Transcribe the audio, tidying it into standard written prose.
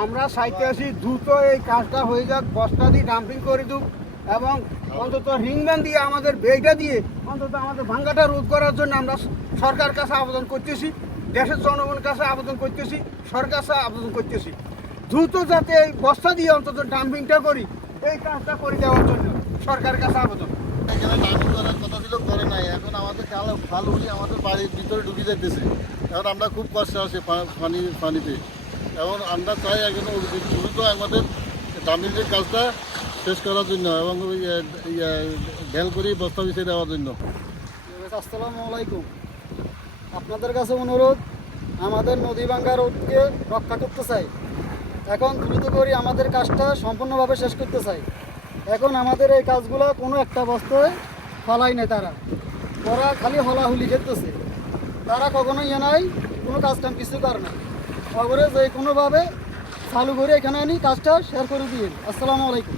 আমরা চাইতে আছি দ্রুত এই কাজটা হয়ে যাক, বস্তা দিয়ে ডাম্পিং করে দিক এবং অন্তত রিংম্যান দিয়ে আমাদের বেগটা দিয়ে অন্তত আমাদের ভাঙ্গাটা রোধ করার জন্য আমরা সরকার কাছে আবেদন করতেছি, দেশের জনগণের কাছে আবেদন করতেছি, সরকার কাছে আবেদন করতেছি দ্রুত যাতে এই বস্তা দিয়ে অন্তত ডাম্পিংটা করি, এই কাজটা করে দেওয়ার জন্য সরকারের কাছে আবেদন। এখানে ডাম্পিং করার কথা ছিল, করে নাই। এখন আমাদের ফালগুলি আমাদের বাড়ির ভিতরে ঢুকে যেতেছে। এখন আমরা খুব কষ্ট আছি পানিতে। এখন আমরা চাই এখন দ্রুত আমাদের ডাম্পিংয়ের কাজটা শেষ করার জন্য এবং ভ্যান করে বস্তা বিছিয়ে দেওয়ার জন্য। আসসালামু আলাইকুম। আপনাদের কাছে অনুরোধ, আমাদের নদী ভাঙ্গা রোধকে রক্ষা করতে চাই। এখন দ্রুত করে আমাদের কাজটা সম্পূর্ণভাবে শেষ করতে চাই। এখন আমাদের এই কাজগুলো কোনো একটা বস্তায় ফলাই নেই, ওরা খালি হলাহুলি খেলতেছে। তারা কখনো নাই কোনো কাজ কাম কিছু করে না। ওগুলো যে কোনোভাবে চালু করে এখানে আনি কাজটা শেয়ার করে দিয়ে। আসসালামু আলাইকুম।